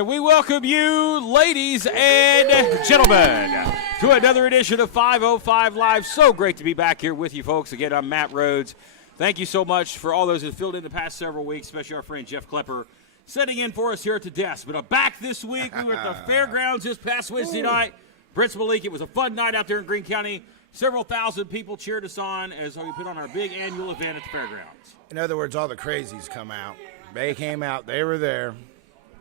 And we welcome you, ladies and gentlemen, to another edition of 505 Live. So great to be back here with you folks. Again, I'm Matt Rhodes. Thank you so much for all those who filled in the past several weeks, especially our friend Jeff Klepper, sitting in for us here at the desk. But back this week, we were at the fairgrounds this past Wednesday night. Brits Malik, it was a fun night out there in Greene County. Several thousand people cheered us on as we put on our big annual event at the fairgrounds. In other words, all the crazies come out. They came out. They were there.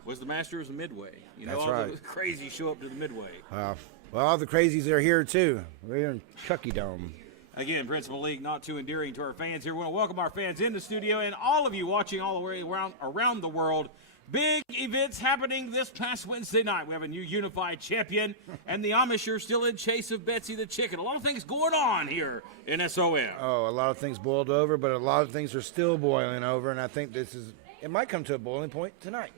Was the Masters of Midway. You know, That's all right. the crazies show up to the Midway. Well, all the crazies are here, too. We're in Chucky Dome. Again, Prince Malik, not too endearing to our fans here. We want to welcome our fans in the studio and all of you watching all the way around the world. Big events happening this past Wednesday night. We have a new unified champion, and the Amish are still in chase of Betsy the Chicken. A lot of things going on here in SOM. Oh, a lot of things boiled over, but a lot of things are still boiling over, and I think it might come to a boiling point tonight.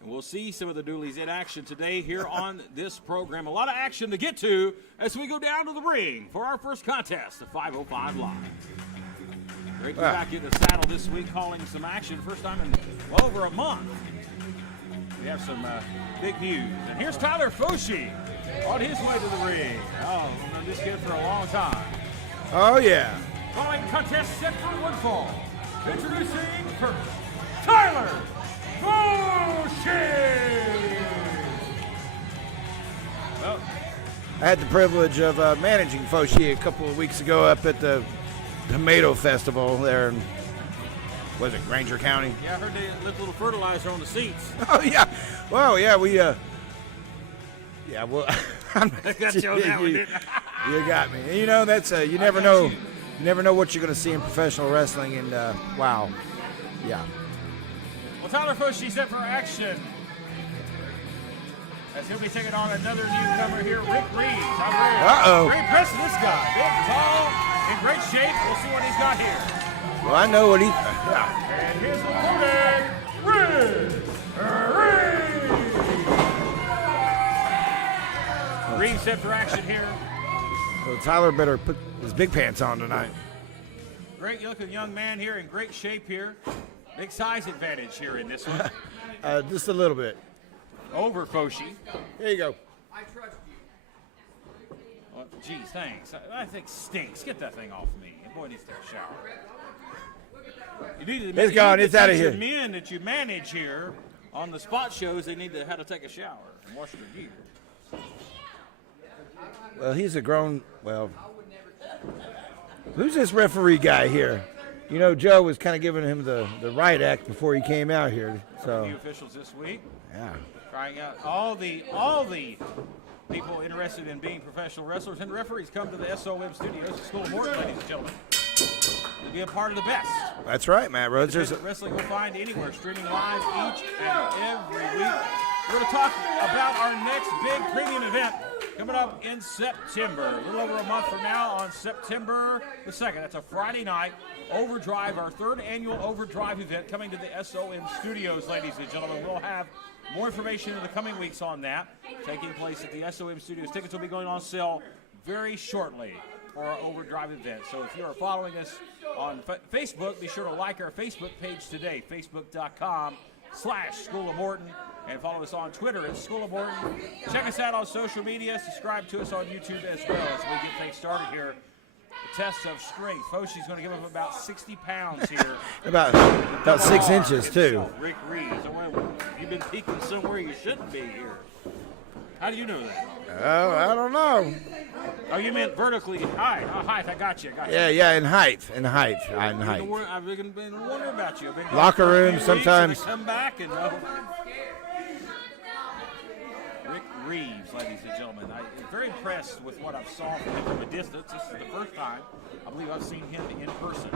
And we'll see some of the Doolies in action today here on this program. A lot of action to get to as we go down to the ring for our first contest of 505 Live. Great to be back in the saddle this week, calling some action. First time in well over a month. We have some big news. And here's Tyler Foshee on his way to the ring. Oh, I've known this kid for a long time. Oh, yeah. Calling contest set for one fall. Introducing first, Tyler Foshee. Well, I had the privilege of managing Foshee a couple of weeks ago up at the Tomato Festival there in, was it Granger County? yeah, I heard they left a little fertilizer on the seats. Oh, yeah. Well, yeah, well, I got you on that one, didn't I? You got me. And you know, that's you never know. You never know what you're going to see in professional wrestling, and wow, yeah. Well, Tyler Foshee set for action. As he'll be taking on another newcomer here, Rick Reeves. I'm very impressed with this guy. Big, tall, in great shape. We'll see what he's got here. Well, I know what he. And here's the opponent, Rick Reeves. Reeves set for action here. Well, Tyler better put his big pants on tonight. Great looking young man here in great shape here. Big size advantage here in this one. Just a little bit. Over Foshee. There you go. I trust you. Well, geez, thanks. That thing stinks. Get that thing off me. That boy needs to take a shower. You need to, It's gone. It's out of here. Men that you manage here on the spot shows, they need to how to take a shower and wash their gear. Well, he's a grown. Well, who's this referee guy here? You know, Joe was kind of giving him the right act before he came out here. So. New officials this week. Yeah. Trying out all the people interested in being professional wrestlers and referees come to the SOM studios, the School of Morton, ladies and gentlemen, to be a part of the best. That's right, Matt Rhodes. Wrestling you'll find anywhere, streaming live each and every week. We're going to talk about our next big premium event coming up in September. A little over a month from now on September the 2nd. That's a Friday night. Overdrive, our third annual Overdrive event coming to the SOM studios, ladies and gentlemen. We'll have more information in the coming weeks on that. Taking place at the SOM studios. Tickets will be going on sale very shortly for our Overdrive event. So if you are following us on Facebook, be sure to like our Facebook page today, facebook.com/School of Morton, and follow us on Twitter at School of Morton. Check us out on social media. Subscribe to us on YouTube as well as we get things started here. The test of strength. Foshee's going to give up about 60 pounds here. about 6 inches, too. Rick Reeves. You've been peeking somewhere you shouldn't be here. How do you know that? I don't know. Oh, you meant vertically height. Oh, height. I got you. Yeah, in height. I've been wondering about you. Locker room sometimes. Come back and Rick Reeves, ladies and gentlemen. I'm very impressed with what I've saw from him from a distance. This is the first time I believe I've seen him in person.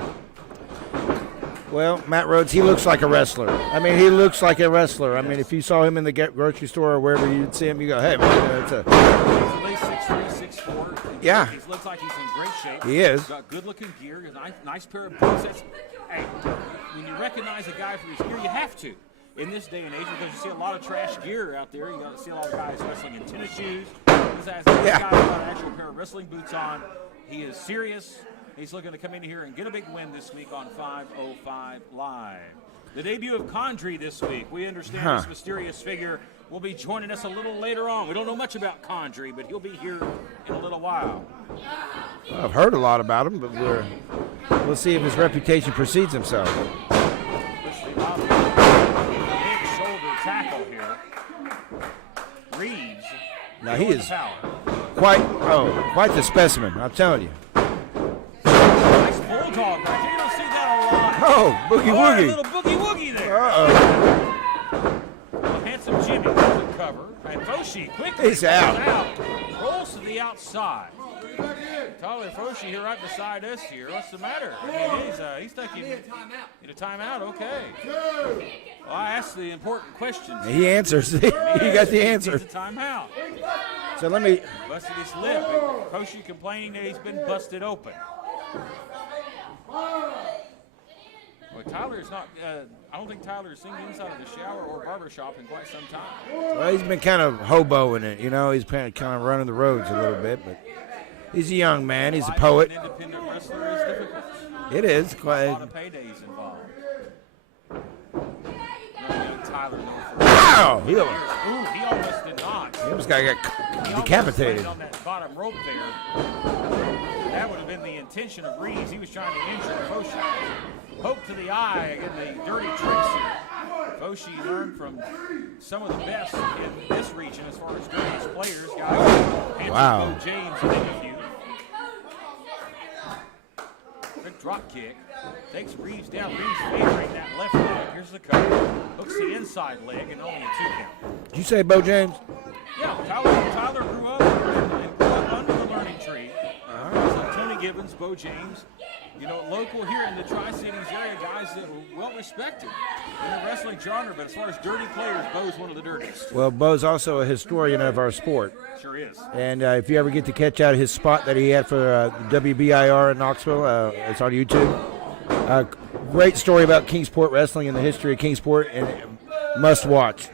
Well, Matt Rhodes, he looks like a wrestler. I mean, he looks like a wrestler. I mean, if you saw him in the grocery store or wherever you'd see him, you go, hey, man, that's a... He's at least 6'3", 6'4". Yeah. He looks like he's in great shape. He is. He's got good-looking gear. He's a nice pair of boots. Hey, when you recognize a guy for his gear, you have to. In this day and age, because you see a lot of trash gear out there. You see a lot of guys wrestling in tennis shoes. This guy's got an actual pair of wrestling boots on. He is serious. He's looking to come in here and get a big win this week on 505 Live. The debut of Condrey this week. We understand this mysterious figure will be joining us a little later on. We don't know much about Condrey, but he'll be here in a little while. I've heard a lot about him, but we'll see if his reputation precedes himself. Big shoulder tackle here. Reeves. Now he is quite the specimen, I'm telling you. Nice bulldog right here. You don't see that a lot. Oh, boogie woogie. A little boogie woogie there. Uh-oh. Handsome Jimmy doesn't cover. And Foshi quickly He's out. Rolls to the outside. Tyler Foshi here right beside us here. What's the matter? I mean, he's taking a timeout. Okay. Well, I asked the important questions. He answers. He got the answer. It's a timeout. So let me. Busted his lip. Foshi complaining that he's been busted open. Well, Tyler's not. I don't think Tyler's seen inside of the shower or barbershop in quite some time. Well, he's been kind of hoboing it, you know. He's kind of running the roads a little bit, but he's a young man. He's a poet. An independent wrestler is difficult. It is quite. A lot of paydays involved. Tyler Wow! He almost did not. He almost got decapitated. On that bottom rope there. That would have been the intention of Reeves. He was trying to injure Foshi. Poke to the eye in the dirty tricks. Foshi learned from some of the best in this region as far as dirtiest players. Guys, wow. Bo James in interview. Quick drop kick. Takes Reeves down. Reeves favoring that left leg. Here's the cut. Hooks the inside leg and only a 2 count. Did you say Bo James? Yeah, Tyler grew up and grew up under the learning tree. So Tony Gibbons, Bo James, local here in the Tri-Cities area, guys that were well respected in the wrestling genre. But as far as dirty players, Bo's one of the dirtiest. Well, Bo's also a historian of our sport. Sure is. And if you ever get to catch out his spot that he had for WBIR in Knoxville, it's on YouTube. Great story about Kingsport wrestling and the history of Kingsport, and must watch.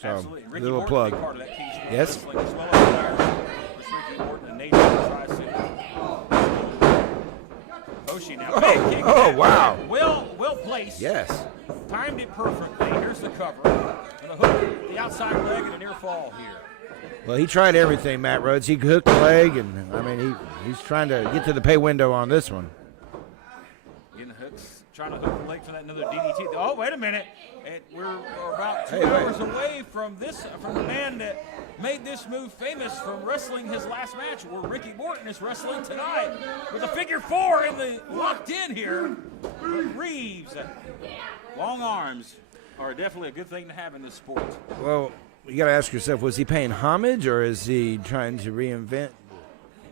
So, absolutely. Ricky little Morton, plug. big part of that Kingsport Yes. wrestling as well over there. Ricky Morton, a native of the Tri-Cities. Foshi now. Big kick Wow. Well placed. Yes. Timed it perfectly. Here's the cover. And the hook, the outside leg, and a near fall here. Well, he tried everything, Matt Rhodes. He hooked the leg, and he's trying to get to the pay window on this one. Getting the hooks, trying to hook the leg for that another DDT. Oh, wait a minute. We're about 2 hours away from the man that made this move famous from wrestling his last match, where Ricky Morton is wrestling tonight with a figure 4 in the locked in here. Reeves. Long arms are definitely a good thing to have in this sport. Well, you got to ask yourself, was he paying homage or is he trying to reinvent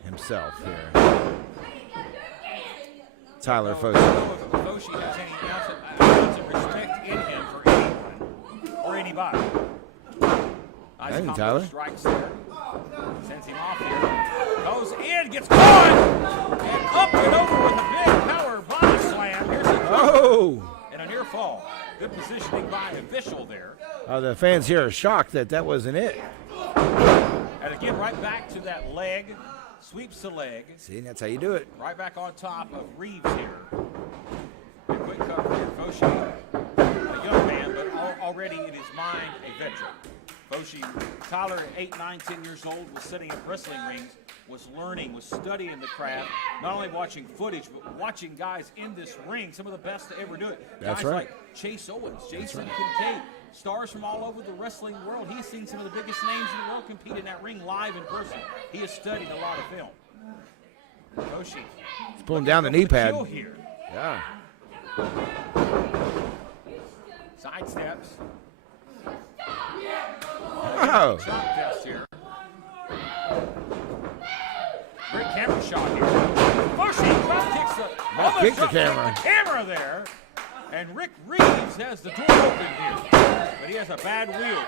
himself here? Tyler Foshi. I don't know if Foshi has any ounce of respect in him for anyone or anybody. Hey, Tyler. Strikes there. Sends him off here. Goes in, gets caught, and up and over with a big power body slam. Here's a and a near fall. Good positioning by official there. The fans here are shocked that wasn't it. And again, right back to that leg. Sweeps the leg. See, that's how you do it. Right back on top of Reeves here. A quick cover here. Foshi, a young man, but already in his mind a veteran. Foshi, Tyler at 8, 9, 10 years old, was sitting in wrestling rings, was learning, was studying the craft, not only watching footage, but watching guys in this ring, some of the best to ever do it. That's guys right. like Chase Owens, Jason Kincaid, stars from all over the wrestling world. He's seen some of the biggest names in the world compete in that ring live in person. He has studied a lot of film. Foshi. He's pulling down the knee pad. Here. Yeah. Side steps. Wow. Shot test here. Great camera shot here. Foshi kicks the camera. Camera there. And Rick Reeves has the door open here. But he has a bad wheel.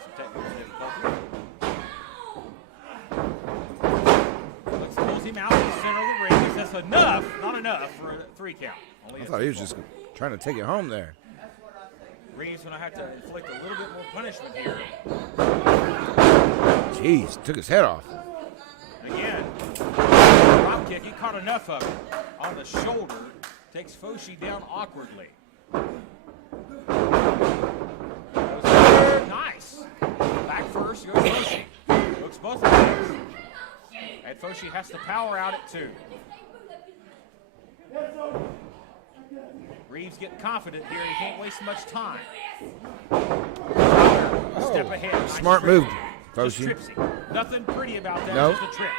Some technical difficulty. Pulls him out in the center of the ring. He says enough, not enough for a 3 count. I thought he was just trying to take it home there. Reeves going to have to inflict a little bit more punishment here. Jeez, took his head off. Again, drop kick. He caught enough of it on the shoulder. Takes Foshi down awkwardly. first goes Foshi. Looks both ways. And Foshi has to power out at 2. Reeves getting confident here. He can't waste much time. Step ahead. Nice Smart trip. move, Foshi. Just tripsy. Nothing pretty about that. Nope. Just a trip.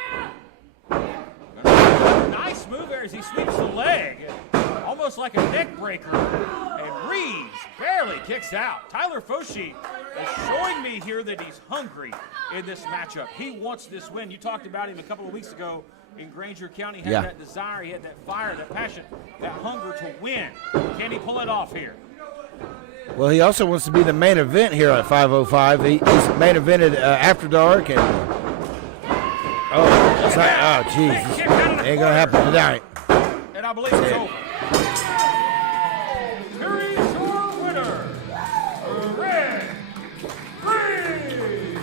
Nice move there as he sweeps the leg. Almost like a neck breaker. And Reeves barely kicks out. Tyler Foshi is showing me here that he's hungry in this matchup. He wants this win. You talked about him a couple of weeks ago in Granger County. He had that desire, he had that fire, that passion, that hunger to win. Can he pull it off here? Well, he also wants to be the main event here at 505. He's main evented After Dark. And jeez. Ain't going to happen tonight. And I believe it's over. Here's your winner, Red Reeves.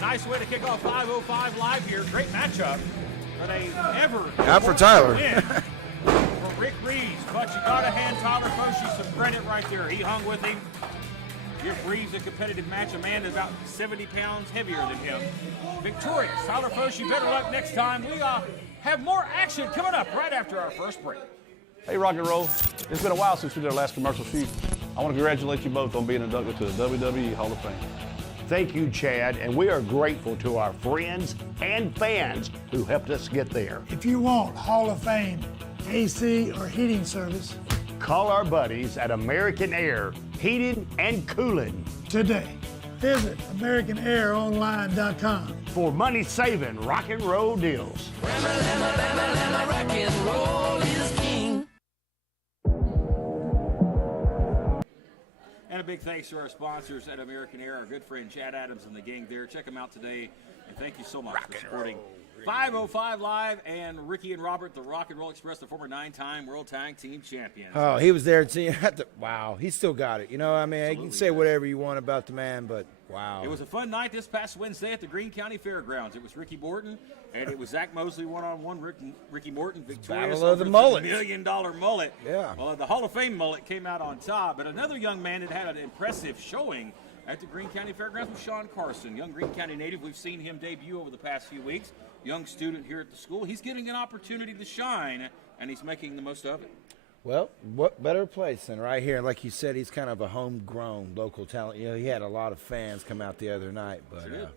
Nice way to kick off 505 Live here. Great matchup. But a never. Not for Tyler. For Rick Reeves. But you got to hand Tyler Foshi some credit right there. He hung with him. Give Reeves a competitive match. A man is about 70 pounds heavier than him. Victorious. Tyler Foshi, better luck next time. We have more action coming up right after our first break. Hey, Rock and Roll. It's been a while since we did our last commercial shoot. I want to congratulate you both on being inducted to the WWE Hall of Fame. Thank you, Chad, and we are grateful to our friends and fans who helped us get there. If you want Hall of Fame, AC, or heating service, Call our buddies at American Air Heating and Cooling today. Visit AmericanAirOnline.com for money-saving rock and roll deals. Rock and roll is king. And a big thanks to our sponsors at American Air, our good friend Chad Adams and the gang there. Check them out today, and thank you so much for supporting 505 Live and Ricky and Robert, the Rock and Roll Express, the former 9-time World Tag Team Champions. Oh, he was there. Wow, he still got it. You know, I mean, you can say whatever you want about the man, but wow. It was a fun night this past Wednesday at the Greene County Fairgrounds. It was Ricky Morton, and it was Zach Mosley one-on-one. Ricky Morton victorious Battle of the over mullets. $1 million mullet. Yeah. Well, the Hall of Fame mullet came out on top, but another young man that had an impressive showing at the Greene County Fairgrounds was Sean Carson, young Greene County native. We've seen him debut over the past few weeks. Young student here at the school. He's getting an opportunity to shine, and he's making the most of it. Well, what better place than right here? Like you said, he's kind of a homegrown local talent. You know, he had a lot of fans come out the other night, but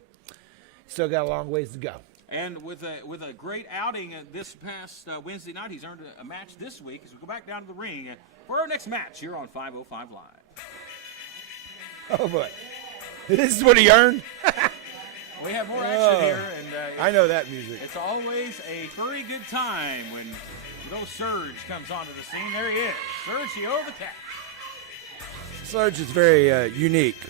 still got a long ways to go. And with a great outing this past Wednesday night, he's earned a match this week as we go back down to the ring for our next match here on 505 Live. Oh, boy. This is what he earned? We have more action here, and I know that music. It's always a very good time when little Surge comes onto the scene. There he is, Sergio the Cat. Surge is very unique.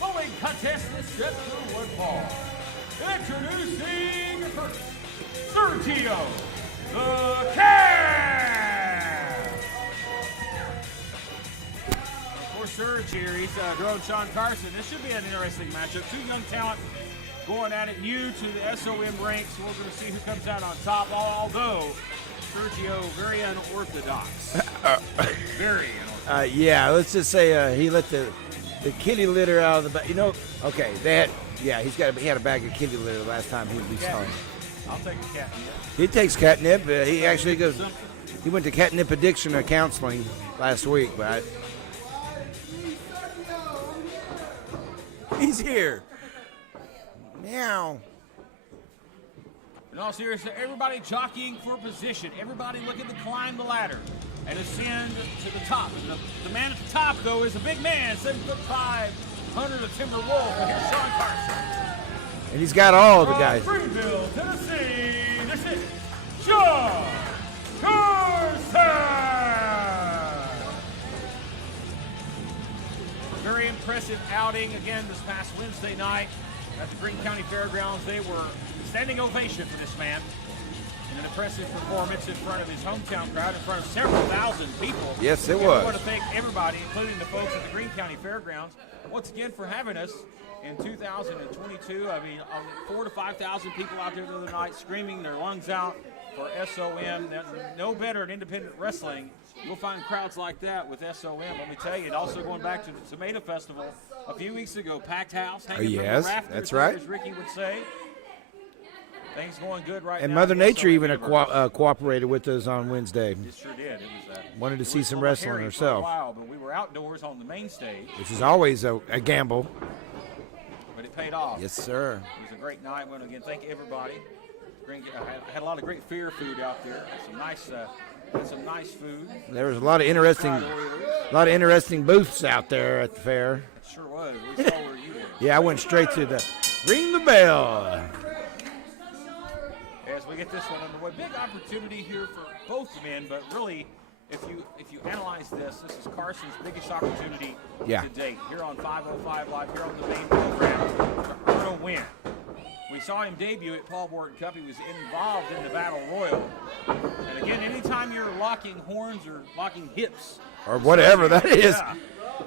Following contest is set for one fall. Introducing first, Sergio the Cat. For Surge here, he's grown Sean Carson. This should be an interesting matchup. Two young talent going at it, new to the SOM ranks. We're going to see who comes out on top, although Sergio, very unorthodox. Very unorthodox. Yeah, let's just say he let the kitty litter out of the bag. You know, okay, he had a bag of kitty litter last time he was home. I'll take a catnip. He takes catnip. He actually goes. He went to catnip addiction counseling last week, but he's here. Meow. In all seriousness, everybody jockeying for position. Everybody looking to climb the ladder and ascend to the top. The man at the top, though, is a big man, 7'5", Hunter the Timber Wolf. And here's Sean Carson. And he's got all the guys. From Greenville, Tennessee, this is Sean Carson. Very impressive outing again this past Wednesday night at the Greene County Fairgrounds. They were standing ovation for this man. An impressive performance in front of his hometown crowd, in front of several thousand people. Yes, it I was. want to thank everybody, including the folks at the Greene County Fairgrounds, once again for having us in 2022. I mean, 4,000 to 5,000 people out there the other night screaming their lungs out for SOM. No better in independent wrestling. You'll find crowds like that with SOM. Let me tell you, and also going back to the Tomato Festival a few weeks ago, packed house, hanging from yes, the rafters, that's right. as Ricky would say. Things going good right And now. Mother Nature SOM even universe. cooperated with us on Wednesday. It sure did. It was Wanted to it see was some a little wrestling hairy herself. For a while, but we were outdoors on the main stage, Which is always a gamble. but it paid off. Yes, sir. It was a great night. Want to again thank everybody. I had a lot of great fear food out there. Had some nice food. There was a lot of interesting booths out there at the fair. It sure was. We saw where you were. Yeah, I went straight to the ring the bell. As we get this one underway, big opportunity here for both men, but really, if you analyze this is Carson's biggest opportunity to date. Here on 505 Live, here on the main program, to earn a win. We saw him debut at Paul Morton Cup. He was involved in the Battle Royal. And again, anytime you're locking horns or locking hips, Or whatever that is. yeah.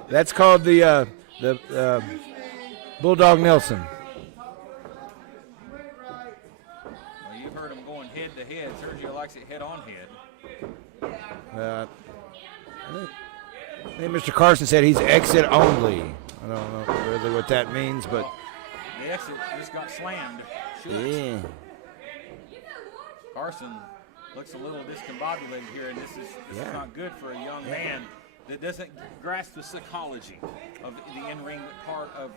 That's called the Bulldog Nelson. Well, you've heard him going head to head. Sergio likes it head on head. I think Mr. Carson said he's exit only. I don't know really what that means, but The exit just got slammed. yeah. Carson looks a little discombobulated here, and this is not good for a young man that doesn't grasp the psychology of the in-ring part of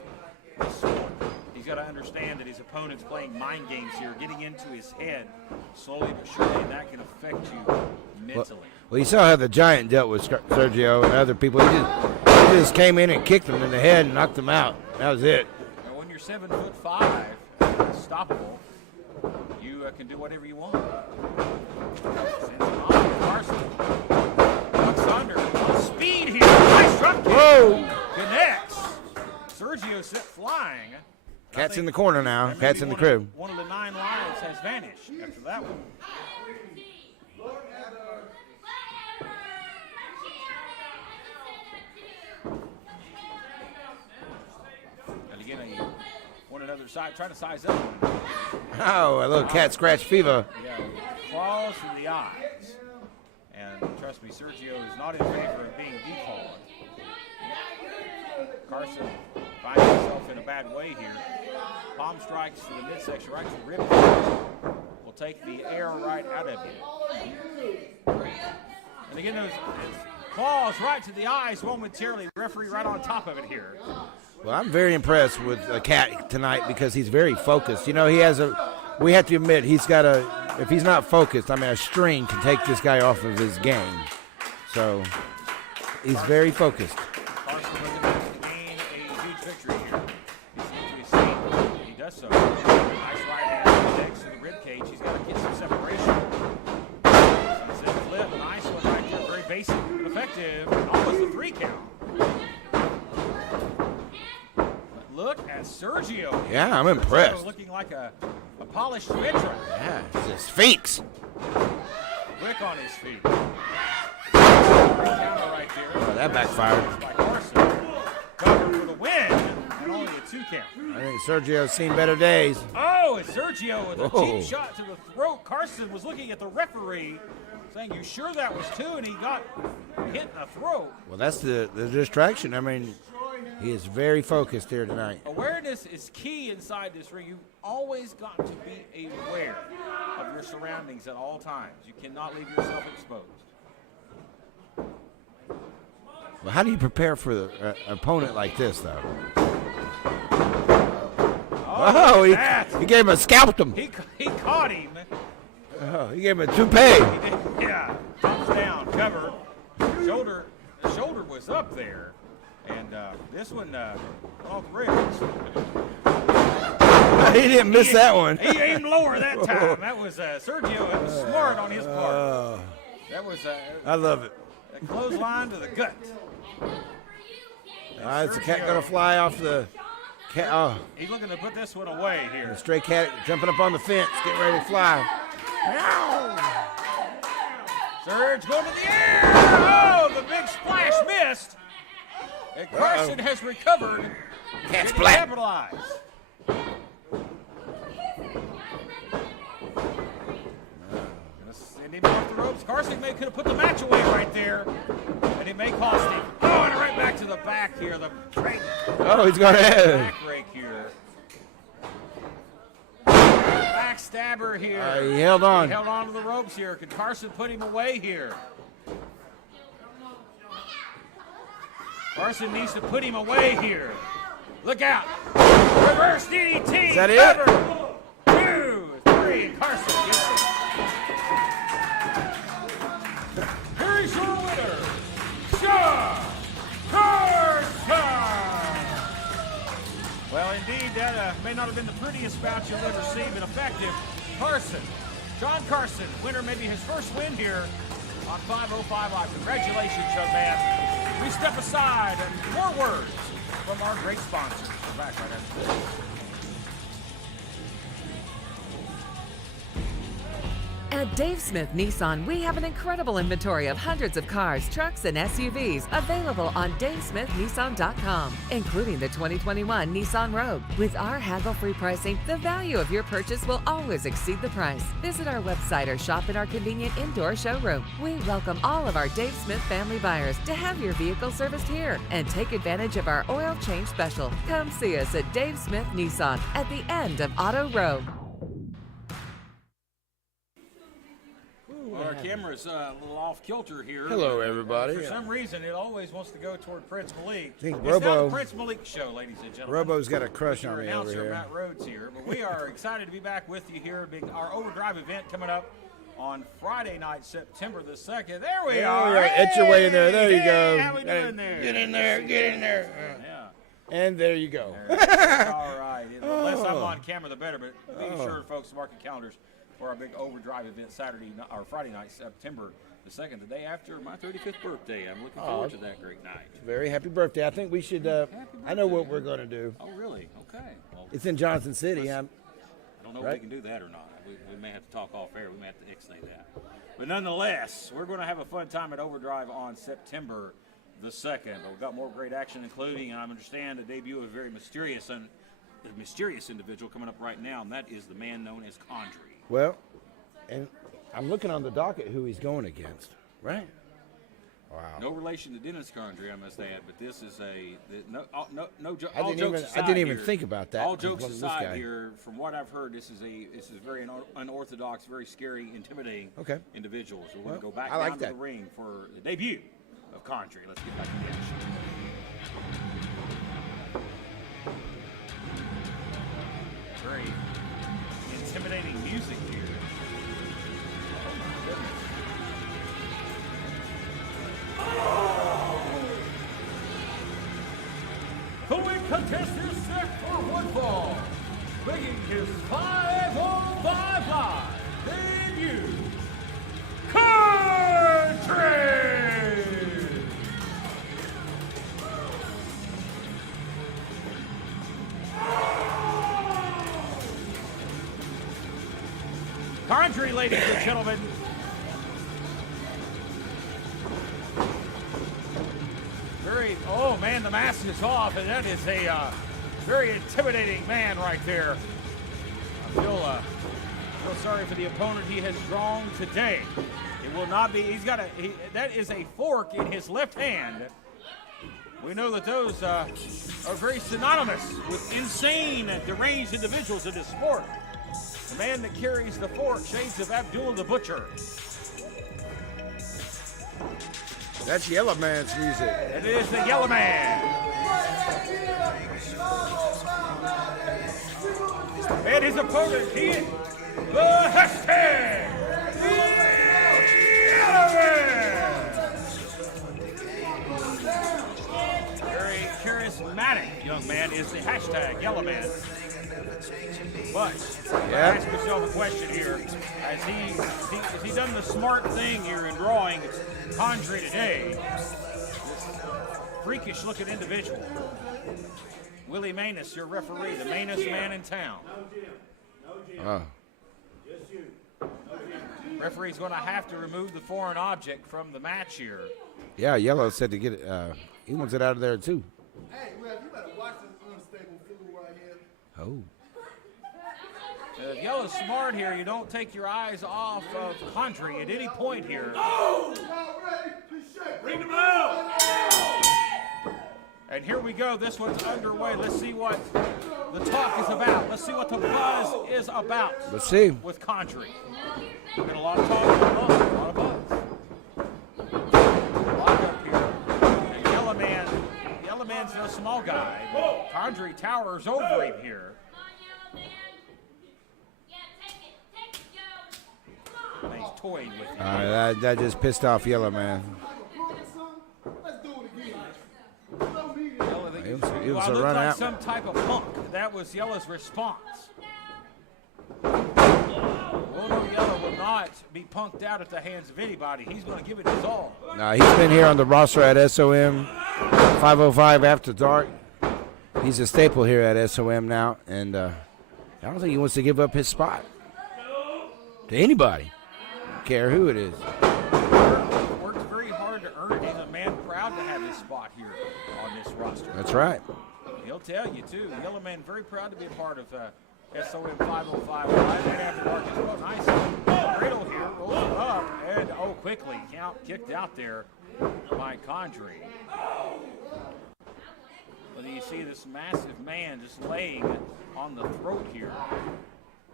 the sport. He's got to understand that his opponent's playing mind games here, getting into his head slowly but surely, and that can affect you mentally. Well, you saw how the Giant dealt with Sergio and other people. He just came in and kicked them in the head and knocked them out. That was it. Now, when you're 7'5", unstoppable, you can do whatever you want. Sends him on. Carson looks under. Speed here. Nice drop kick. Whoa! Connects. Sergio set flying. Cat's in the corner now. And Cat's maybe in the crib. One of the 9 lives has vanished after that one. And again, one another side, trying to size up. Oh, a little cat scratch fever. Yeah, claws in the eyes. And trust me, Sergio is not in favor of being declawed. Carson finds himself in a bad way here. Palm strikes to the midsection, right to the rib cage. Will take the air right out of you. And again, those claws right to the eyes momentarily. Referee right on top of it here. Well, I'm very impressed with Cat tonight because he's very focused. You know, we have to admit, if he's not focused, I mean, a string can take this guy off of his game. So, he's very focused. Carson looking to gain a huge victory here. He's into his seat. He does so. Nice right hand next to the rib cage. He's got to get some separation. Sunset flip. Nice one right there. Very basic but effective. Almost a 3 count. Look at Sergio. Yeah, I'm impressed. Sergio looking like a polished veteran. Yeah, he's a sphinx. Quick on his feet. Counter right there. Oh, that backfired. By Carson. Cover for the win. And only a 2 count. I think Sergio's seen better days. Oh, and Sergio with a Whoa. cheap shot to the throat. Carson was looking at the referee, saying, "You sure that was 2?" And he got hit in the throat. Well, that's the distraction. I mean, he is very focused here tonight. Awareness is key inside this ring. You've always got to be aware of your surroundings at all times. You cannot leave yourself exposed. Well, how do you prepare for an opponent like this, though? Oh, he that. gave him a scalped him. He caught him. Oh, he gave him a toupee. He did, yeah, thumbs down, cover. The shoulder was up there. And this one off the ribs. He didn't miss that one. He aimed lower that time. That was Sergio. That was smart on his part. That was I love it. a clothesline to the gut. All right, is the cat going to fly off the cat? Oh, He's looking to put this one away the here. stray cat jumping up on the fence, getting ready to fly. Surge going to the air. Oh, the big splash missed. And Carson has recovered. Cat's Didn't black. capitalize. Gonna Sending him off the ropes. Carson could have put the match away right there, and it may cost him. Oh, and right back to the back here. The he's going to back rake here. Backstabber here. He held on. He held on to the ropes here. Could Carson put him away here? Carson needs to put him away here. Look out. Reverse DDT. Is that it? Cover. 2, 3, and Carson gets it. Here's your winner, John Carson. Well, indeed, that may not have been the prettiest bout you'll ever see, but effective. Carson, John Carson, winner, maybe his first win here on 505 Live. Congratulations, young man. We step aside and more words from our great sponsors. We're back right after this. At Dave Smith Nissan, we have an incredible inventory of hundreds of cars, trucks, and SUVs available on DaveSmithNissan.com, including the 2021 Nissan Rogue. With our haggle-free pricing, the value of your purchase will always exceed the price. Visit our website or shop in our convenient indoor showroom. We welcome all of our Dave Smith family buyers to have your vehicle serviced here and take advantage of our oil change special. Come see us at Dave Smith Nissan at the end of Auto Row. Well, our camera's a little off kilter here. Hello, everybody. For some reason, it always wants to go toward Prince Malik. I think It's not Robo- the Prince Malik show, ladies and gentlemen. Robo's got a crush on Your me over announcer, here. Matt Rhodes here. But we are excited to be back with you here. Our Overdrive event coming up on Friday night, September the 2nd. There we are. Right, etch your way in there. There you Hey, go. how we doing there? Get in there. Get in there. Yeah. And there you go. All right. The less I'm on camera, the better. But be sure, folks, to mark your calendars for our big Overdrive event or Friday night, September the 2nd, the day after my 35th birthday. I'm looking forward to that great night. Very happy birthday. I think we should, I know what we're going to do. Oh, really? Okay. Well, It's in Johnson City. I don't know if Right. we can do that or not. We may have to talk off air. We may have to ixnay that. But nonetheless, we're going to have a fun time at Overdrive on September the 2nd. We've got more great action, including, I understand, the debut of a very mysterious individual coming up right now, and that is the man known as Condry. Well, and I'm looking on the docket who he's going against, right? Wow. No relation to Dennis Condry, I must add, but this is I didn't even think about that. All jokes This aside guy. here, from what I've heard, this is very unorthodox, very scary, intimidating individual. So we're going to go back down to the ring for the debut of Condry. Let's get back to the action. Very intimidating music here. Oh my goodness. The week contestant is set for one fall, making his 505 Live debut, Country! Country, ladies and gentlemen. Oh man, the mask is off, and that is a very intimidating man right there. I feel sorry for the opponent he has drawn today. It will not be. That is a fork in his left hand. We know that those are very synonymous with insane and deranged individuals in this sport. The man that carries the fork, shades of Abdullah the Butcher. That's Yellow Man's music. It is the Yellow Man. And his opponent, he is the hashtag Yellow Man. Very charismatic young man is the hashtag Yellow Man. But ask yourself a question here. Has he done the smart thing here in drawing Condry today? This freakish looking individual. Willie Manus, your referee, the Manus man in town. Referee's going to have to remove the foreign object from the match here. Yeah, Yellow said to get it. He wants it out of there too. Hey, Rev, you better watch this unstable fool right here. Oh. If Yellow's smart here, you don't take your eyes off of Condry at any point here. Bring them out! And here we go. This one's underway. Let's see what the talk is about. Let's see what the buzz is about. Let's see. With Condry. Been a lot of talk, a lot of buzz. Lock up here. And Yellow Man's no small guy. Condry towers over him here. And he's toying with him. That just pissed off Yellow Man. He was Well, it a looked run like out. some type of punk. That was Yellow's response. Well, no, Yellow will not be punked out at the hands of anybody. He's going to give it his all. He's been here on the roster at SOM 505 After Dark. He's a staple here at SOM now, and I don't think he wants to give up his spot to anybody. Don't care who it is. Worked very hard to earn it. He's a man proud to have his spot here on this roster. That's right. He'll tell you, too. Yellow Man very proud to be a part of SOM 505 Live and After Dark as well. Nice cradle here, rolls it up, and quickly kicked out there by Condry. Well, you see this massive man just laying on the throat here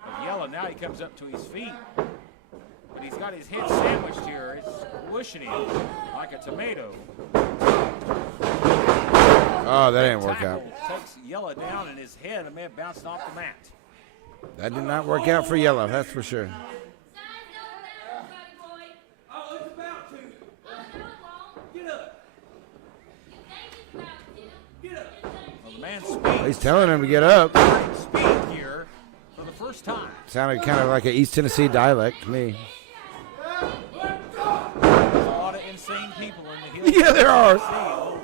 of Yellow. Now he comes up to his feet, but he's got his head sandwiched here. It's squishing him like a tomato. Oh, that didn't work out. Takes Yellow down, and his head, the man bounced off the mat. That did not work out for Yellow, that's for sure. Oh, it's about to. Get up. Get up. Well, the man speaks. He's telling him to get up. Speak here for the first time. Sounded kind of like an East Tennessee dialect to me. There's a lot of insane people in the hills. Yeah, there are.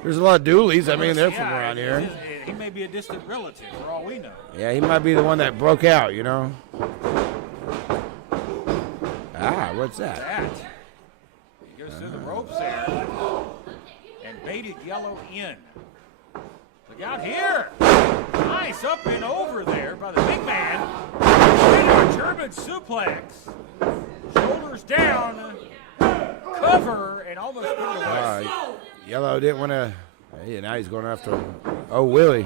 There's a lot of doolies. I mean, they're from Yeah, around here. He may be a distant relative, for all we know. Yeah, he might be the one that broke out, you know. What's that? He goes through the ropes there and baited Yellow in. Look out here. Nice up and over there by the big man. Into a German suplex. Shoulders down. Cover and almost put it away. Yellow didn't want to. Now he's going after Willie.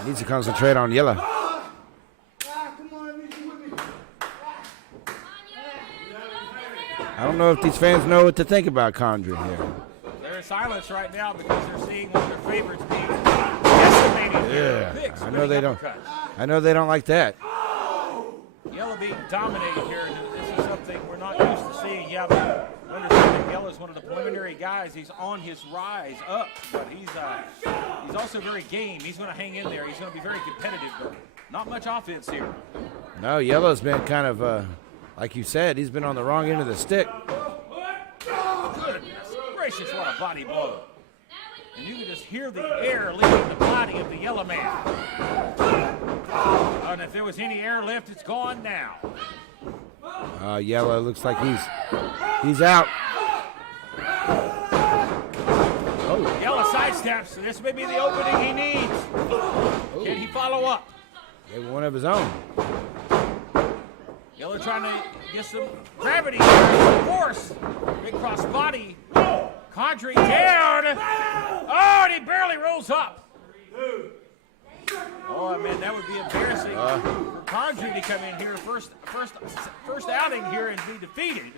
He needs to concentrate on Yellow. I don't know if these fans know what to think about Condry here. They're in silence right now because they're seeing one of their favorites being decimated. Yeah, I know they don't. I know they don't like that. Yellow being dominated here. This is something we're not used to seeing. Yeah, but understand that Yellow's one of the preliminary guys. He's on his rise up, but he's also very game. He's going to hang in there. He's going to be very competitive, but not much offense here. No, Yellow's been kind of, like you said, he's been on the wrong end of the stick. Goodness gracious, what a body blow. And you can just hear the air leaving the body of the Yellow Man. And if there was any air left, it's gone now. Yellow looks like he's out. Yellow sidesteps. This may be the opening he needs. Can he follow up? Maybe one of his own. Yellow trying to get some gravity here, some force. Big cross body. Condry down. Oh, and he barely rolls up. Oh, man, that would be embarrassing for Condry to come in here first outing here and be defeated.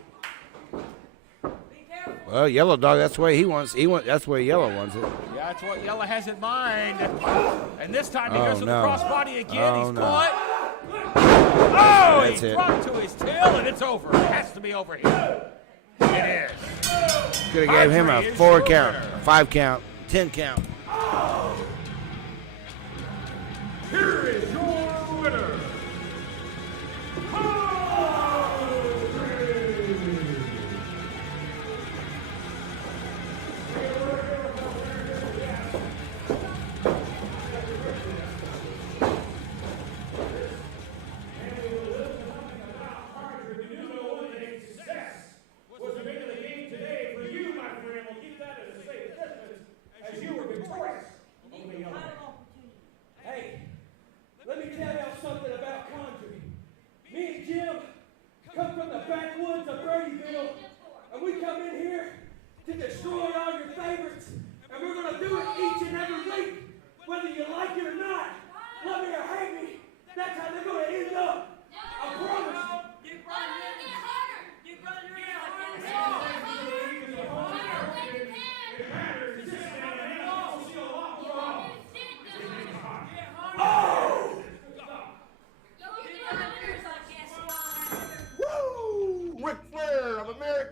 Well, Yellow Dog, that's the way he wants. That's the way Yellow wants it. Yeah, that's what Yellow has in mind. And this time he goes to the crossbody again. He's caught. Oh, he dropped to his tail, and it's over. It has to be over here. It is. Could have gave him a 4 count, a 5 count, 10 count. Here is your winner.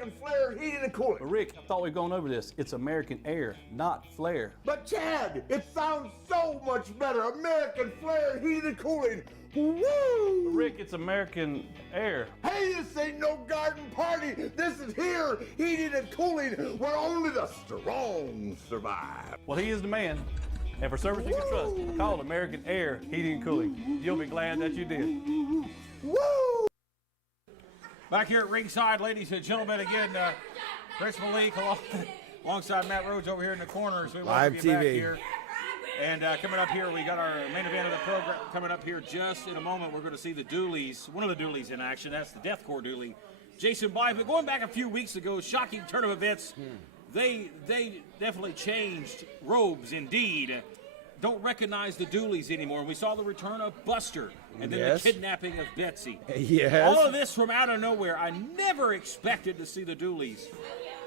American Flair Heating and Cooling. But Rick, I thought we'd gone over this. It's American Air, not Flair. But Chad, it sounds so much better. American Flair Heating and Cooling. Woo! Rick, it's American Air. Hey, this ain't no garden party. This is here, heating and cooling, where only the strong survive. Well, he is the man. And for service you can trust, call American Air Heating and Cooling. You'll be glad that you did. Woo! Back here at ringside, ladies and gentlemen, again, Chris Malik alongside Matt Rhodes over here in the corner. So we Live welcome you back TV. here. And coming up here, we got our main event of the program coming up here just in a moment. We're going to see the Dooleys, one of the Dooleys in action. That's the Deathcore Dooley, Jason Blythe. But going back a few weeks ago, shocking turn of events. They definitely changed robes indeed. Don't recognize the Dooleys anymore. We saw the return of Buster and then Yes. the kidnapping of Betsy. Yes. All of this from out of nowhere. I never expected to see the Dooleys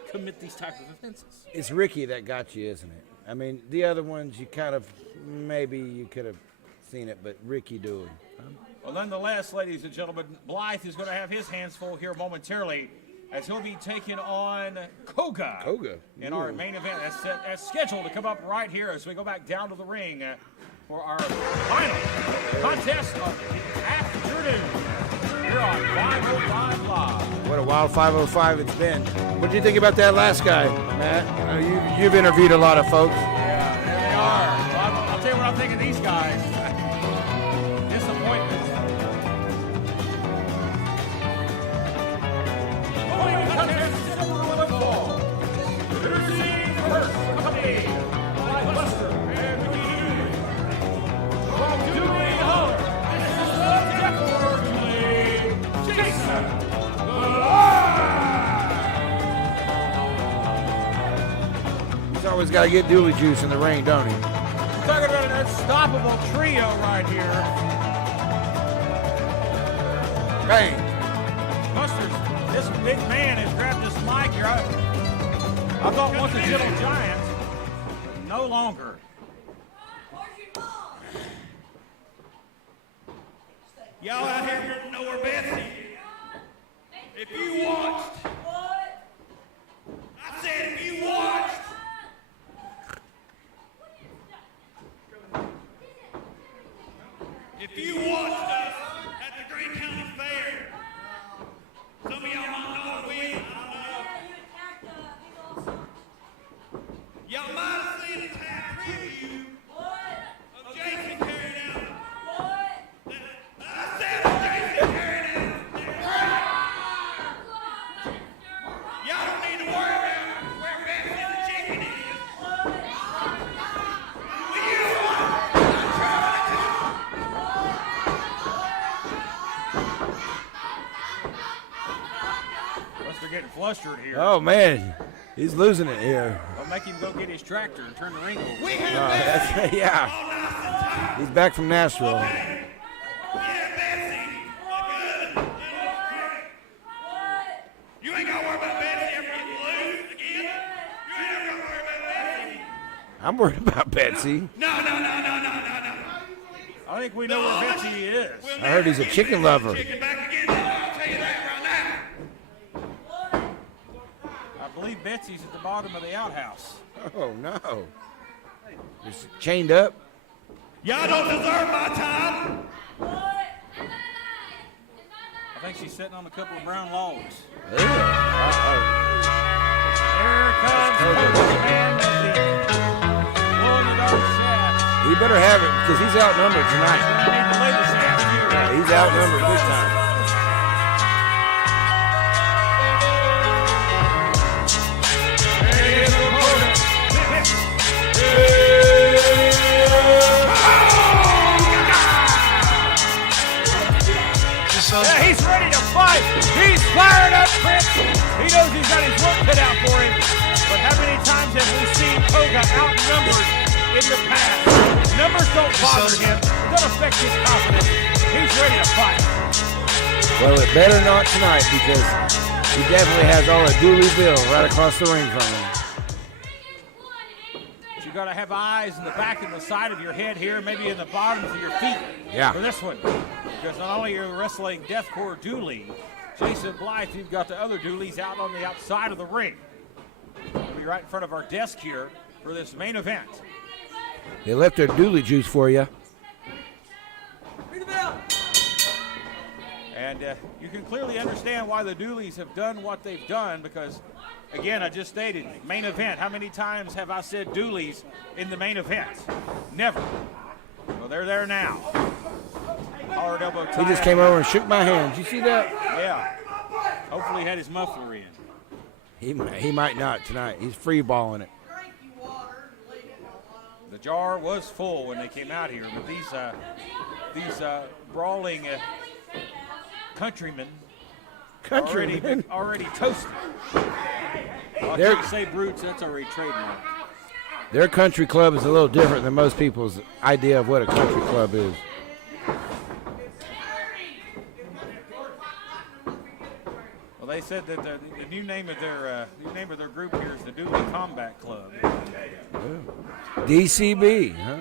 commit these type of offenses. It's Ricky that got you, isn't it? I mean, the other ones you kind of, maybe you could have seen it, but Ricky Dooley. Well, nonetheless, ladies and gentlemen, Blythe is going to have his hands full here momentarily as he'll be taking on Koga. In our main event as scheduled to come up right here as we go back down to the ring for our final contest of the afternoon here on 505 Live. What a wild 505 it's been. What do you think about that last guy, Matt? You've interviewed a lot of folks. Yeah, there they are. Well, I'll tell you what I'm thinking of these guys. Disappointment. He's always got to get Dooley juice in the ring, don't he? Talking about an unstoppable trio right here. Bang. Buster's, this big man has grabbed this mic here. I thought once a gentle giant, but no longer. Y'all out here want to know where Betsy is. If you watched, I said if you watched, if you watched us at the Greene County Fair, some of y'all might know the win. Y'all might have seen a tag preview of Jason carrying out. I said Jason carrying out. Y'all don't need to worry about where Betsy the chicken is. Will you? Buster getting flustered here. Oh, man. He's losing it here. I'll make him go get his tractor and turn the ring over. We have Betsy. Yeah. He's back from Nashville. Yeah, Betsy. Good. You ain't got to worry about Betsy ever getting loose again. You ain't ever got to worry about Betsy. I'm worried about Betsy. No. I think we know where Betsy is. We'll I heard he's a never chicken get lover. Chicken back again. I'll tell you that right now. I believe Betsy's at the bottom of the outhouse. Oh, no. He's chained up. Y'all don't deserve my time. I think she's sitting on a couple of brown logs. Ugh. Uh-oh. Here comes Koga Man blowing the dark shaft. He better have it because he's outnumbered tonight. I need to lay the shaft here. Yeah, he's outnumbered big time. There is the opponent. Yeah, he's ready to fight. He's fired up, Chris. He knows he's got his work cut out for him. But how many times have we seen Koga outnumbered in the past? Numbers don't bother him. Don't affect his confidence. He's ready to fight. Well, it better not tonight because he definitely has all of Dooleyville right across the ring from him. But you got to have eyes in the back and the side of your head here, maybe in the bottoms of your feet Yeah. for this one. Because not only are you wrestling Deathcore Dooley, Jason Blythe, you've got the other Dooleys out on the outside of the ring. We'll be right in front of our desk here for this main event. They left their Dooley juice for you. And you can clearly understand why the Dooleys have done what they've done because, again, I just stated, main event. How many times have I said Dooleys in the main event? Never. Well, they're there now. Hard elbow tie. He just came over and shook my hand. Did you see that? Yeah. Hopefully he had his muffler in. He might not tonight. He's free balling it. The jar was full when they came out here, but these brawling countrymen already toasted. Well, I can't say brutes, that's already trademarked. Their country club is a little different than most people's idea of what a country club is. Well, they said that the new name of their group here is the Dooley Combat Club. DCB, huh?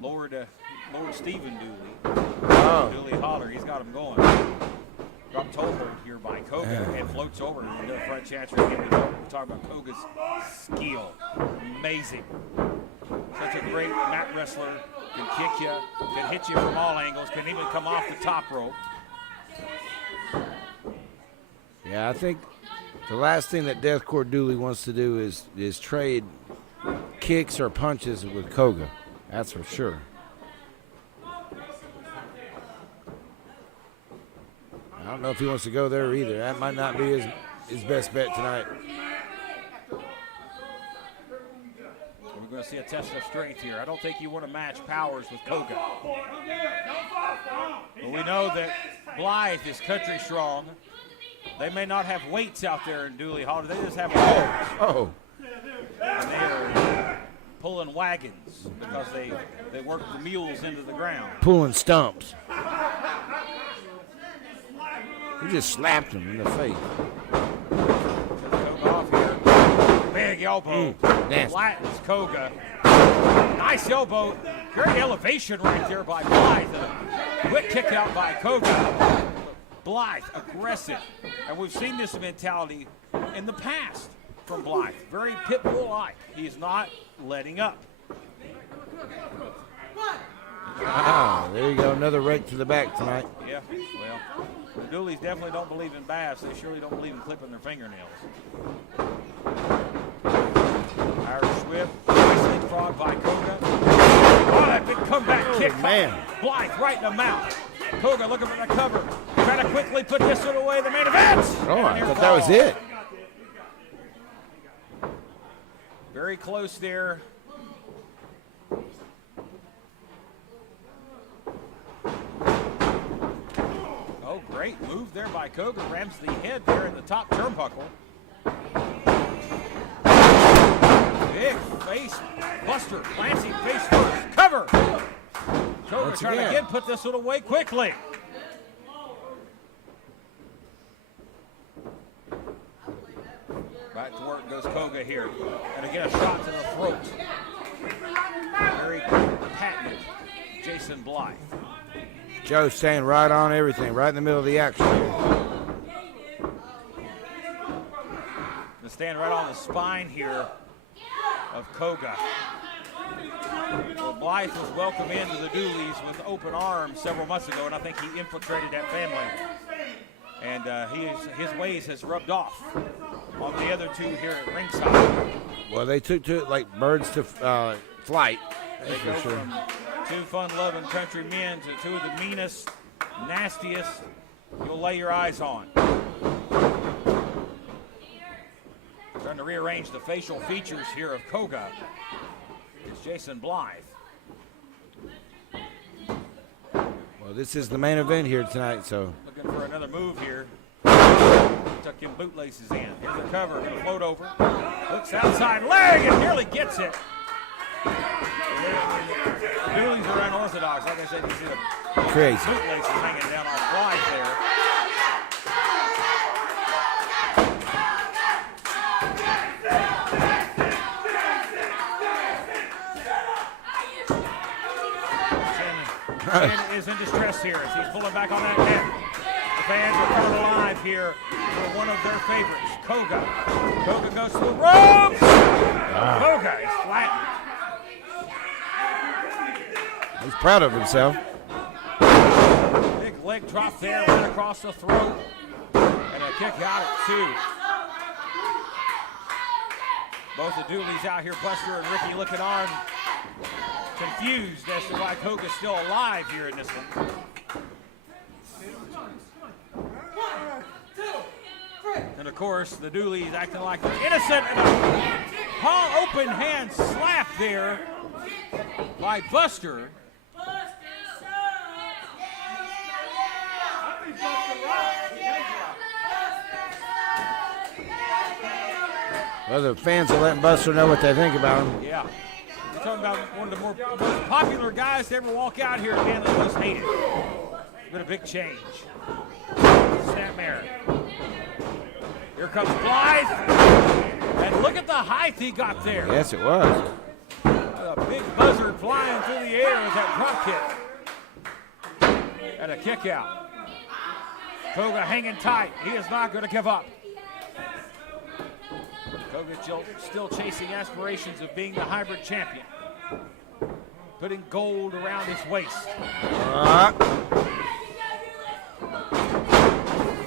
Lord Stephen Dooley. Oh. Dooley Holler, he's got him going. Dropped toehold here by Koga and floats over to the front chancery. Again, we're talking about Koga's skill. Amazing. Such a great mat wrestler. Can kick you, can hit you from all angles, can even come off the top rope. Yeah, I think the last thing that Deathcore Dooley wants to do is trade kicks or punches with Koga. That's for sure. I don't know if he wants to go there either. That might not be his best bet tonight. We're going to see a test of strength here. I don't think you want to match powers with Koga. But we know that Blythe is country strong. They may not have weights out there in Dooley Holler. They just have poles. Oh. And they are pulling wagons because they work the mules into the ground. Pulling stumps. He just slapped him in the face. Koga off here. Big elbow. Flattens Koga. Nice elbow. Great elevation right there by Blythe. A quick kick out by Koga. Blythe, aggressive. And we've seen this mentality in the past from Blythe. Very pit bull-like. He's not letting up. Ah, there you go. Another rake to the back tonight. Yeah, well, the Dooleys definitely don't believe in baths. They surely don't believe in clipping their fingernails. Irish whip. Nice leapfrog by Koga. Oh, that big comeback kick. Man. Blythe right in the mouth. Koga looking for the cover. Trying to quickly put this one away. The main event. Oh, I thought that was it. Very close there. Oh, great move there by Koga. Rams the head there in the top turnbuckle. Big face buster. Clancy face first. Cover. Koga trying to again put this one away quickly. Back to work goes Koga here. And again, a shot to the throat. Very patent Jason Blythe. Joe staying right on everything, right in the middle of the action here. To stand right on the spine here of Koga. Well, Blythe was welcomed into the Dooleys with open arms several months ago, and I think he infiltrated that family. And his ways has rubbed off on the other two here at ringside. Well, they took to it like birds to flight. That's They go for sure. from two fun-loving country men to two of the meanest, nastiest you'll lay your eyes on. Trying to rearrange the facial features here of Koga is Jason Blythe. Well, this is the main event here tonight, so. Looking for another move here. Tuck in bootlaces in. Here's the cover. Going to float over. Looks outside leg and nearly gets it. The Dooleys are unorthodox. Like I said, you see the Crazy. bootlaces hanging down off Blythe there. Chin is in distress here as he's pulling back on that head. The fans are coming alive here for one of their favorites, Koga. Koga goes to the ropes. Koga is flat. He's proud of himself. Big leg drop there, right across the throat. And a kick out at 2. Both the Dooleys out here, Buster and Ricky, looking on, confused as to why Koga's still alive here in this one. And of course, the Dooleys acting like they're innocent, and a palm open hand slap there by Buster. Well, the fans are letting Buster know what they think about him. Yeah. We're talking about one of the most popular guys to ever walk out here again that was hated. It's been a big change. Snapmare. Here comes Blythe. And look at the height he got there. Yes, it was. A big buzzard flying through the air with that drop kick. And a kick out. Koga hanging tight. He is not going to give up. Koga still chasing aspirations of being the hybrid champion. Putting gold around his waist.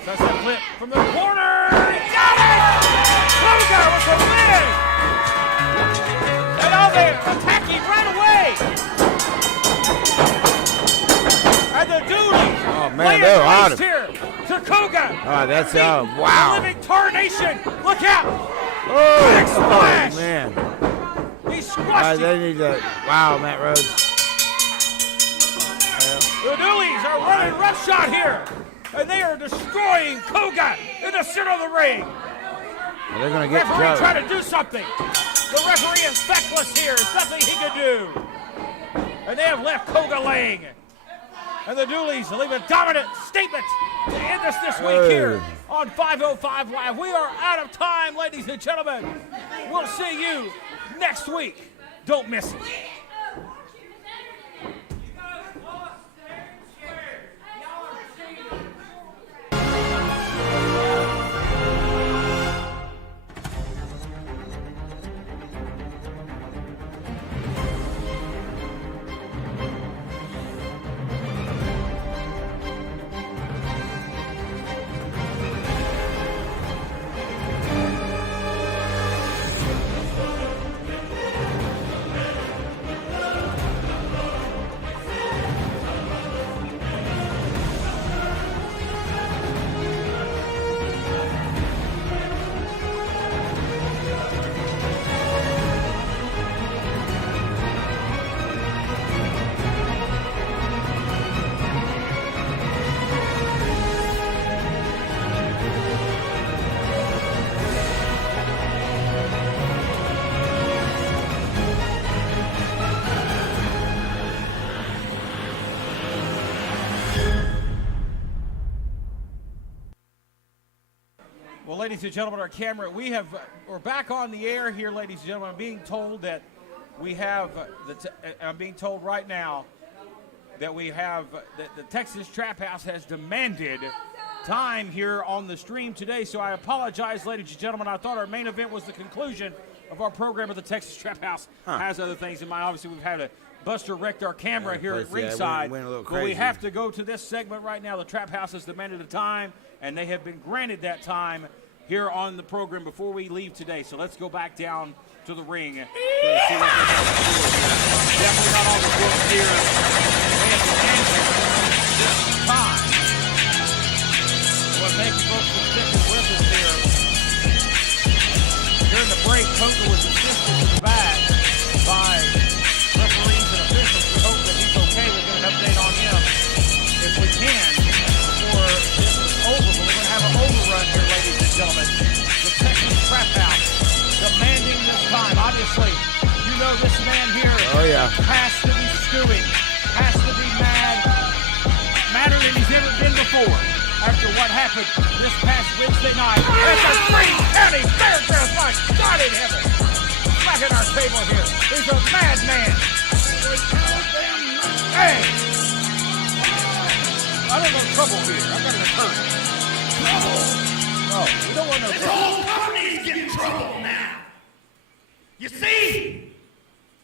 That's a flip from the corner. Got it! Koga with the win! And now they're attacking right away. And the Dooleys. Oh, man, they're on him. Here to Koga. Oh, that's wow. Living tarnation. Look out. Oh, splash. Man. He squashed They need to. Wow, Matt Rhodes. The Dooleys are running roughshod here. And they are destroying Koga in the center of the ring. Well, they're going to get referee trying to do something. The referee is feckless here. There's nothing he can do. And they have left Koga laying. And the Dooleys leave a dominant statement to end us this week here on 505 Live. We are out of time, ladies and gentlemen. We'll see you next week. Don't miss it. Well, ladies and gentlemen, our camera, we're back on the air here, ladies and gentlemen. I'm being told that we have, I'm being told right now that we have, that the Texas Trap House has demanded time here on the stream today. So I apologize, ladies and gentlemen. I thought our main event was the conclusion of our program at the Texas Trap House. Has other things in mind. Obviously, we've had a Buster wrecked our camera here at ringside. Went a little but crazy. we have to go to this segment right now. The Trap House has demanded a time, and they have been granted that time here on the program before we leave today. So let's go back down to the ring. To see what they have to do. Definitely not all the books here. This time. Well, thank you folks for sticking with us here. During the break, Koga was assisted to the back by referees and officials. We hope that he's okay. We're going to update on him if we can before this is over. But we're going to have an overrun here, ladies and gentlemen. The Texas Trap House demanding this time. Obviously, you know this man here has to be stewing, has to be madder than he's ever been before after what happened this past Wednesday night at the Green County Fairgrounds. My God in heaven. Back at our table here. He's a madman. Hey! don't want trouble here. I've got an attorney. Trouble. No, we don't want no This trouble. whole company's getting trouble now. You see,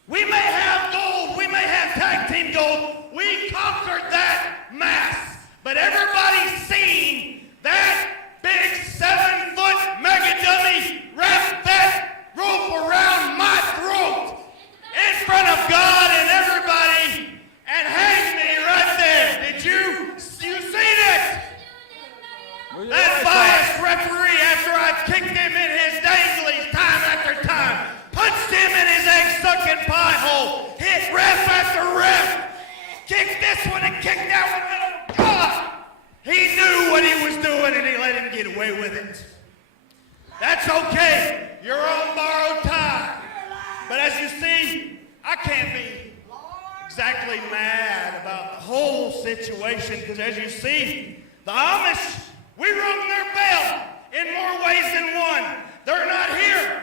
we may have gold, we may have tag team gold. We conquered that mass, but everybody's seen that big 7-foot mega dummy wrap that rope around my throat in front of God and everybody and hang me right there. Did you see it? That biased referee, after I've kicked him in his danglies time after time, punched him in his egg-sucking pie hole, hit ref after ref, kicked this one and kicked that one. He knew what he was doing and he let him get away with it. That's okay. You're on borrowed time. But as you see, I can't be exactly mad about the whole situation because as you see, the Amish, we rung their bell in more ways than one. They're not here.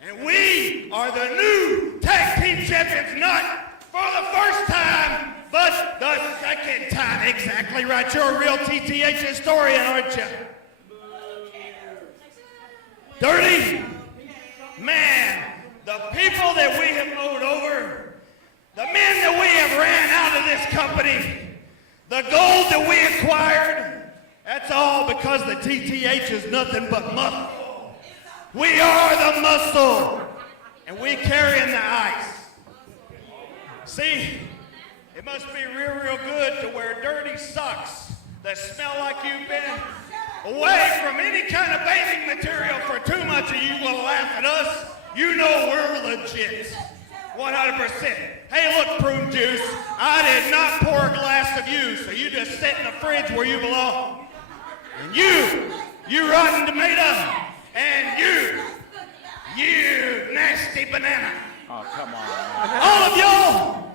And we are the new tag team champions, not for the first time, but the second time. Exactly right. You're a real TTH historian, aren't you? Dirty. Man, the people that we have mowed over, the men that we have ran out of this company, the gold that we acquired, that's all because the TTH is nothing but muscle. We are the muscle, and we carrying the ice. See, it must be real, real good to wear dirty socks that smell like you've been away from any kind of bathing material for too much and you will laugh at us. You know we're legit. 100%. Hey, look, prune juice, I did not pour a glass of you, so you just sit in the fridge where you belong. And you rotten tomato, and you nasty banana. Oh, come on. All of y'all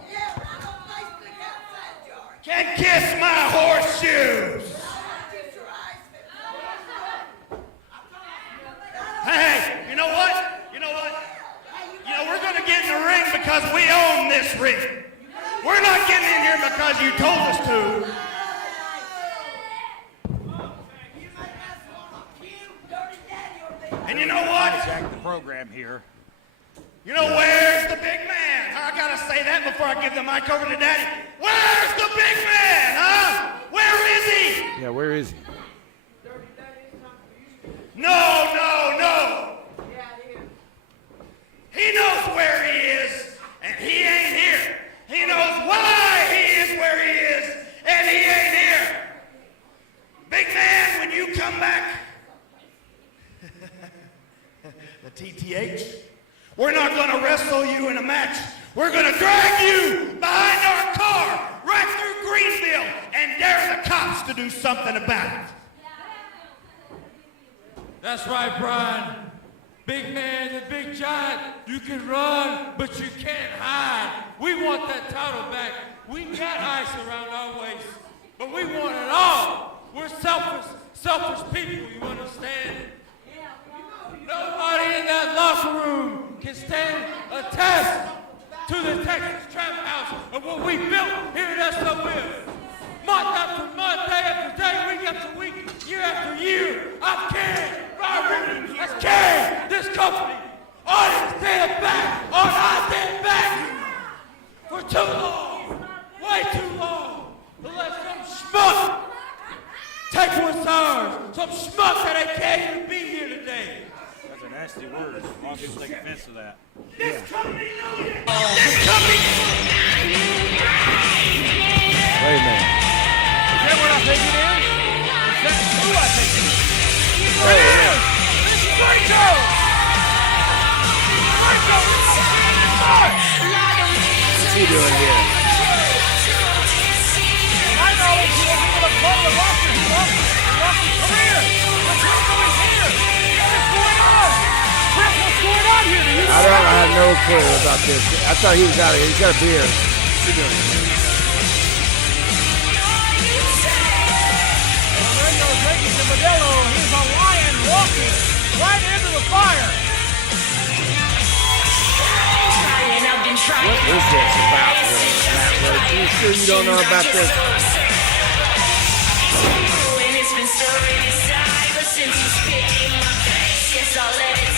can kiss my horseshoes. Hey, you know what? We're going to get in the ring because we own this ring. We're not getting in here because you told us to. And you know what? Hijack the program here. You know, where's the big man? I gotta say that before I give the mic over to Daddy. Where's the big man, huh? Where is he? Yeah, where is he? No. He knows where he is, and he ain't here. He knows why he is where he is, and he ain't here. Big man, when you come back, the TTH, we're not going to wrestle you in a match. We're going to drag you behind our car right through Greenville and dare the cops to do something about it. That's right, Brian. Big man and big giant, you can run, but you can't hide. We want that title back. We got ice around our waist, but we want it all. We're selfish people, you understand? Nobody in that locker room can stand a test to the Texas Trap House of what we built here at SOL. Month after month, day after day, week after week, year after year, I've carried this company on its damn back, on our damn back, for too long, way too long, to let some schmuck take what's ours, some schmuck that ain't can't even be here today. That's a nasty word. A lot of people take offense to that. This company knows it. This company. Wait a minute. Is that what I think it is? Is that who I think it is? Oh, yeah. It's Franco! What's he doing here? I know he wasn't going to call the roster. He lost his career. But Franco is here. What's going on? Chris, what's going on here? I have no clue about this. I thought he was out of here. He's got a beer. What's he doing? Lorenzo's making to Modelo. He's a lion walking right into the fire. What is this about, Matt Rhodes? You sure you don't know about this?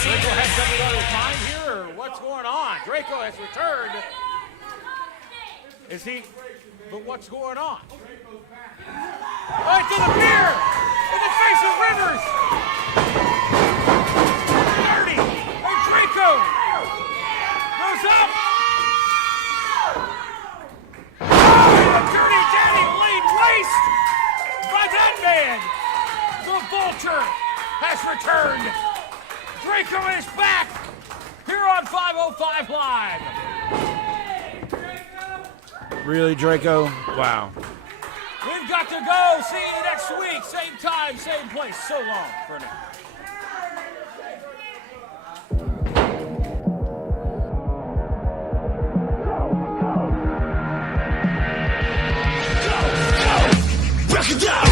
Draco has something on his mind here, or what's going on? Draco has returned. Is he? But what's going on? Right to the pier! In the face of Rivers! Dirty! And Draco goes up! Oh, and a dirty daddy blade placed by that man! The Vulture has returned! Draco is back here on 505 Live. Really, Draco? Wow. We've got to go. See you next week. Same time, same place. So long for now. Rock it down!